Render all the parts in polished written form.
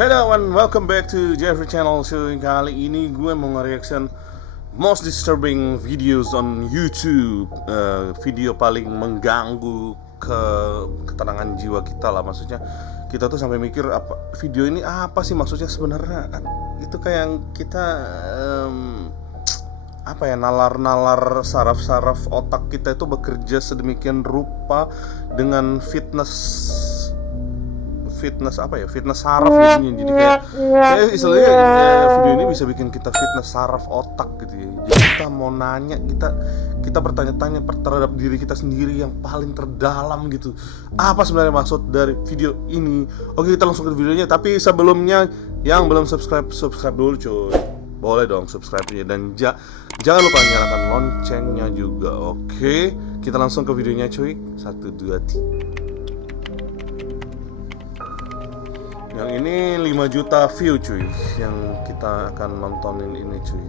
Hello and welcome back to Jefri channel. So kali ini gue mau nge-reaction most disturbing videos on YouTube. Video paling mengganggu ketenangan jiwa kita lah. Maksudnya kita tuh sampai mikir apa video ini apa sih maksudnya sebenarnya. Itu kayak kita nalar-nalar saraf-saraf otak kita itu bekerja sedemikian rupa dengan fitness saraf gitu. Jadi kayak istilahnya video ini bisa bikin kita fitness saraf otak gitu ya. Jadi kita mau nanya, kita bertanya-tanya terhadap diri kita sendiri yang paling terdalam gitu. Apa sebenarnya maksud dari video ini? Oke, kita langsung ke videonya. Tapi sebelumnya yang belum subscribe dulu cuy. Boleh dong subscribe-nya dan jangan lupa nyalakan loncengnya juga. Oke, kita langsung ke videonya cuy. 1, 2, 3. Yang ini 5 juta view cuy. Yang kita akan nontonin ini cuy.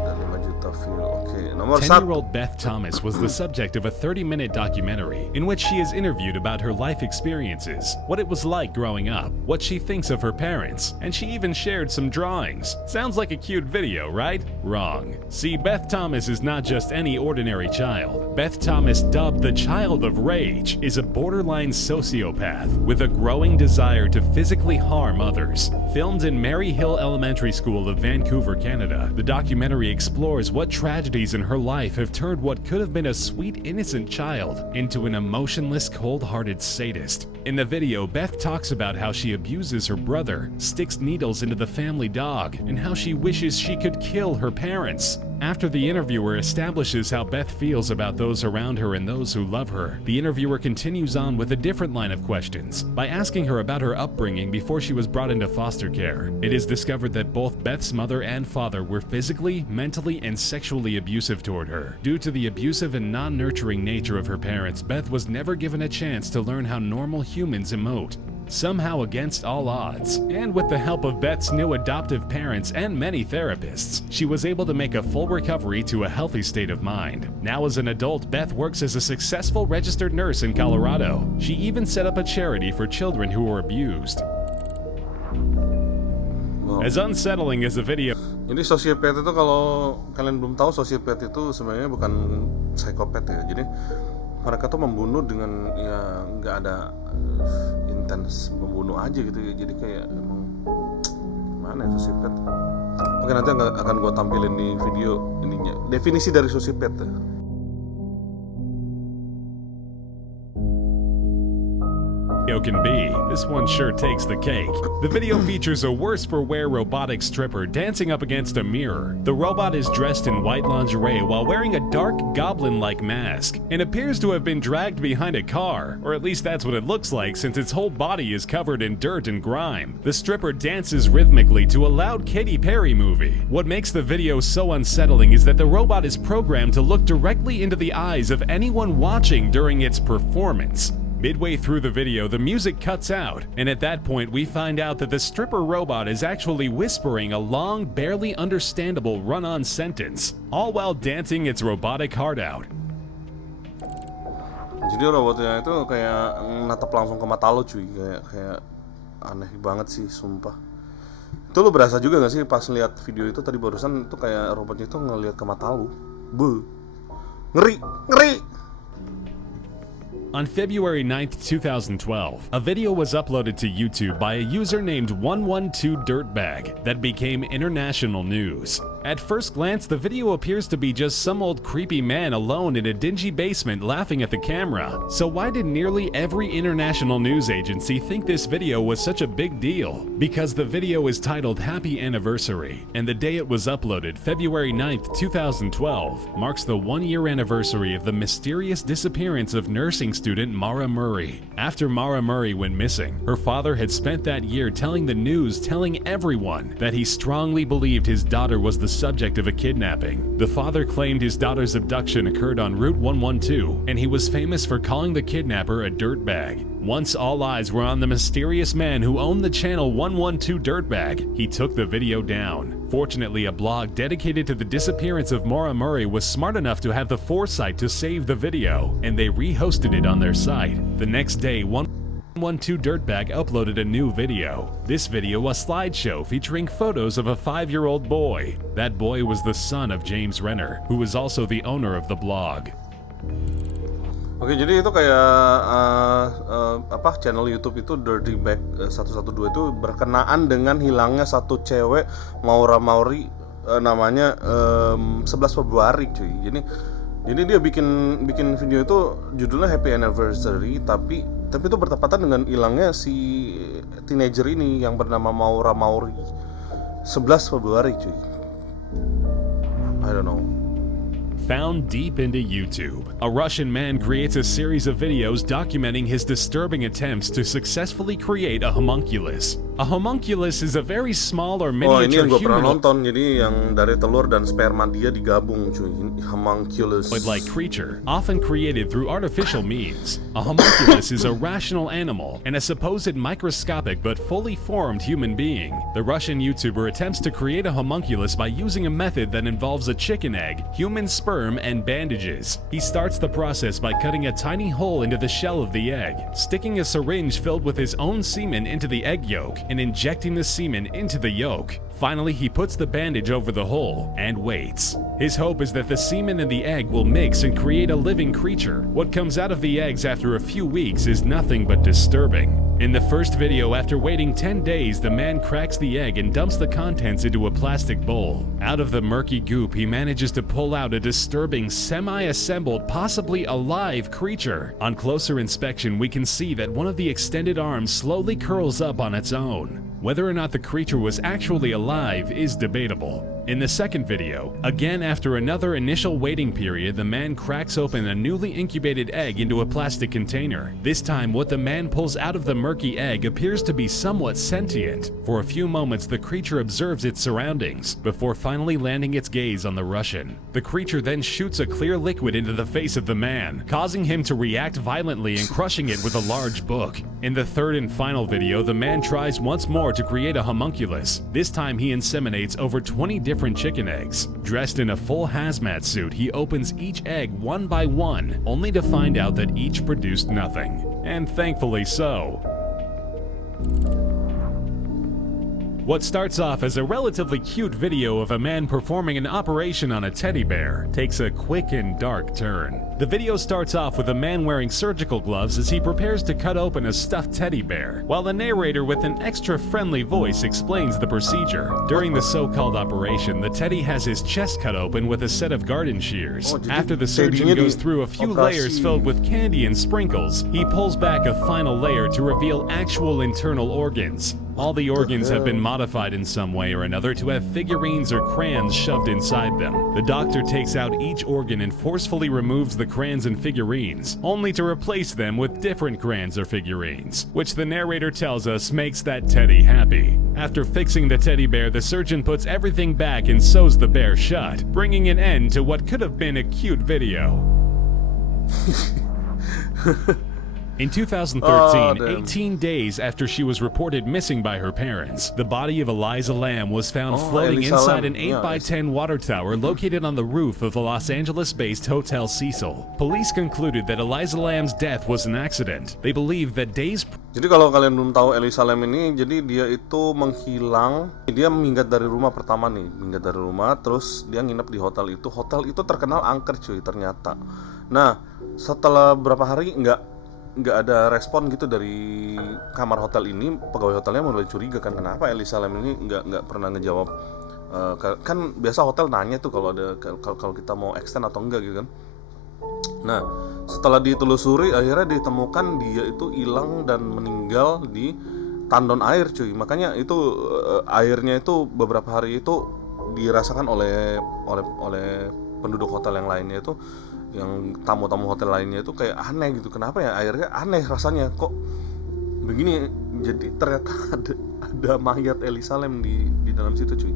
Ada 5 juta view. Oke, nomor 1. 10-year-old Beth Thomas was the subject of a 30-minute documentary in which she is interviewed about her life experiences, what it was like growing up, what she thinks of her parents, and she even shared some drawings. Sounds like a cute video, right? Wrong. See, Beth Thomas is not just any ordinary child. Beth Thomas, dubbed the Child of Rage, is a borderline sociopath with a growing desire to physically harm others. Filmed in Mary Hill Elementary School of Vancouver, Canada, the documentary explores what tragedies in her life have turned what could have been a sweet, innocent child into an emotionless, cold-hearted sadist. In the video, Beth talks about how she abuses her brother, sticks needles into the family dog, and how she wishes she could kill her parents. After the interviewer establishes how Beth feels about those around her and those who love her, the interviewer continues on with a different line of questions by asking her about her upbringing before she was brought into foster care. It is discovered that both Beth's mother and father were physically, mentally, and sexually abusive toward her. Due to the abusive and non-nurturing nature of her parents, Beth was never given a chance to learn how normal humans emote. Somehow against all odds, and with the help of Beth's new adoptive parents and many therapists, she was able to make a full recovery to a healthy state of mind. Now as an adult, Beth works as a successful registered nurse in Colorado. She even set up a charity for children who were abused. As unsettling as the video. Jadi sosiopat itu, kalau kalian belum tahu, sosiopat itu sebenarnya bukan psikopat ya. Jadi mereka tuh membunuh dengan ya nggak ada intens membunuh aja gitu ya. Jadi kayak emang mana ya sosiopat. Oke, nanti akan gue tampilin di video ininya definisi dari sosiopat ya. Can be. This one sure takes the cake. The video features a worse-for-wear robotic stripper dancing up against a mirror. The robot is dressed in white lingerie while wearing a dark goblin-like mask and appears to have been dragged behind a car, or at least that's what it looks like since its whole body is covered in dirt and grime. The stripper dances rhythmically to a loud Katy Perry movie. What makes the video so unsettling is that the robot is programmed to look directly into the eyes of anyone watching during its performance. Midway through the video, the music cuts out, and at that point we find out that the stripper robot is actually whispering a long, barely understandable run-on sentence, all while dancing its robotic heart out. Jadi robotnya itu kayak natap langsung ke mata lo cuy, kayak aneh banget sih, sumpah. Itu lo berasa juga gak sih pas lihat video itu tadi barusan itu kayak robotnya itu ngelihat ke mata lo. Ngeri. On February 9th, 2012, a video was uploaded to YouTube by a user named 112dirtbag that became international news. At first glance, the video appears to be just some old creepy man alone in a dingy basement laughing at the camera. So why did nearly every international news agency think this video was such a big deal? Because the video is titled Happy Anniversary, and the day it was uploaded, February 9th, 2012, marks the 1-year anniversary of the mysterious disappearance of nursing student Mara Murray. After Mara Murray went missing, her father had spent that year telling everyone that he strongly believed his daughter was the subject of a kidnapping. The father claimed his daughter's abduction occurred on Route 112, and he was famous for calling the kidnapper a dirtbag. Once all eyes were on the mysterious man who owned the channel 112dirtbag, he took the video down. Fortunately, a blog dedicated to the disappearance of Mara Murray was smart enough to have the foresight to save the video, and they rehosted it on their site. The next day, 12 Dirtbag uploaded a new video. This video was a slideshow featuring photos of a 5-year-old boy. That boy was the son of James Renner, who was also the owner of the blog. Oke, jadi itu kayak channel YouTube itu Dirtbag 112 itu berkenaan dengan hilangnya satu cewek Maori namanya 11 Februari cuy. Jadi dia bikin video itu judulnya Happy Anniversary, tapi itu bertepatan dengan hilangnya si teenager ini yang bernama Maori 11 Februari cuy. I don't know. Found deep into YouTube, a Russian man creates a series of videos documenting his disturbing attempts to successfully create a homunculus. A homunculus is a very small or miniature ini yang gue pernah humanoid nonton, jadi yang dari telur dan sperma dia digabung cuy, homunculus. like creature, often created through artificial means. A homunculus is a rational animal and a supposed microscopic but fully formed human being. The Russian YouTuber attempts to create a homunculus by using a method that involves a chicken egg, human sperm, and bandages. He starts the process by cutting a tiny hole into the shell of the egg, sticking a syringe filled with his own semen into the egg yolk, and injecting the semen into the yolk. Finally, he puts the bandage over the hole and waits. His hope is that the semen and the egg will mix and create a living creature. What comes out of the eggs after a few weeks is nothing but disturbing. In the first video, after waiting 10 days, the man cracks the egg and dumps the contents into a plastic bowl. Out of the murky goop, he manages to pull out a disturbing, semi-assembled, possibly alive creature. On closer inspection, we can see that one of the extended arms slowly curls up on its own. Whether or not the creature was actually alive is debatable. In the second video, again after another initial waiting period, the man cracks open a newly incubated egg into a plastic container. This time, what the man pulls out of the murky egg appears to be somewhat sentient. For a few moments, the creature observes its surroundings, before finally landing its gaze on the Russian. The creature then shoots a clear liquid into the face of the man, causing him to react violently and crushing it with a large book. In the third and final video, the man tries once more to create a homunculus. This time he inseminates over 20 different chicken eggs. Dressed in a full hazmat suit, he opens each egg one by one, only to find out that each produced nothing. And thankfully so. What starts off as a relatively cute video of a man performing an operation on a teddy bear takes a quick and dark turn. The video starts off with a man wearing surgical gloves as he prepares to cut open a stuffed teddy bear, while the narrator with an extra friendly voice explains the procedure. During the so-called operation, the teddy has his chest cut open with a set of garden shears. After the surgeon goes through a few layers filled with candy and sprinkles, he pulls back a final layer to reveal actual internal organs. All the organs have been modified in some way or another to have figurines or crayons shoved inside them. The doctor takes out each organ and forcefully removes the crayons and figurines, only to replace them with different crayons or figurines, which the narrator tells us makes that teddy happy. After fixing the teddy bear, the surgeon puts everything back and sews the bear shut, bringing an end to what could have been a cute video. In 2013, 18 days after she was reported missing by her parents, the body of Eliza Lamb was found floating inside an 8x10 water tower located on the roof of the Los Angeles-based Hotel Cecil. Police concluded that Eliza Lamb's death was an accident. They believe that days... Jadi kalau kalian belum tahu Eliza Lam ini, jadi dia itu menghilang. Dia minggat dari rumah pertama nih, minggat dari rumah, terus dia nginep di hotel itu. Hotel itu terkenal angker cuy ternyata. Nah, setelah berapa hari nggak ada respon gitu dari kamar hotel ini, pegawai hotelnya mulai curiga kan, kenapa Eliza Lam ini nggak pernah ngejawab. Kan biasa hotel nanya tuh kalau kita mau extend atau enggak gitu kan. Nah, setelah ditelusuri akhirnya ditemukan dia itu hilang dan meninggal di tandon air cuy. Makanya itu airnya itu beberapa hari itu dirasakan oleh penduduk hotel yang lainnya itu, yang tamu-tamu hotel lainnya itu kayak aneh gitu. Kenapa ya airnya aneh rasanya kok begini. Jadi ternyata ada mayat Eliza Lam di dalam situ cuy.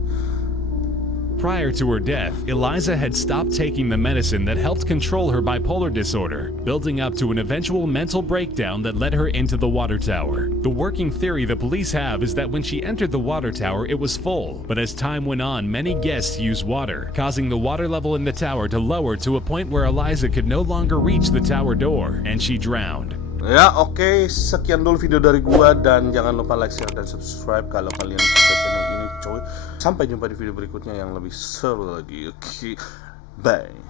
Prior to her death, Eliza had stopped taking the medicine that helped control her bipolar disorder, building up to an eventual mental breakdown that led her into the water tower. The working theory the police have is that when she entered the water tower, it was full, but as time went on, many guests used water, causing the water level in the tower to lower to a point where Eliza could no longer reach the tower door, and she drowned. Ya oke, sekian dulu video dari gua. Dan jangan lupa like, share, dan subscribe kalau kalian suka channel ini coy. Sampai jumpa di video berikutnya yang lebih seru lagi. Oke, bye.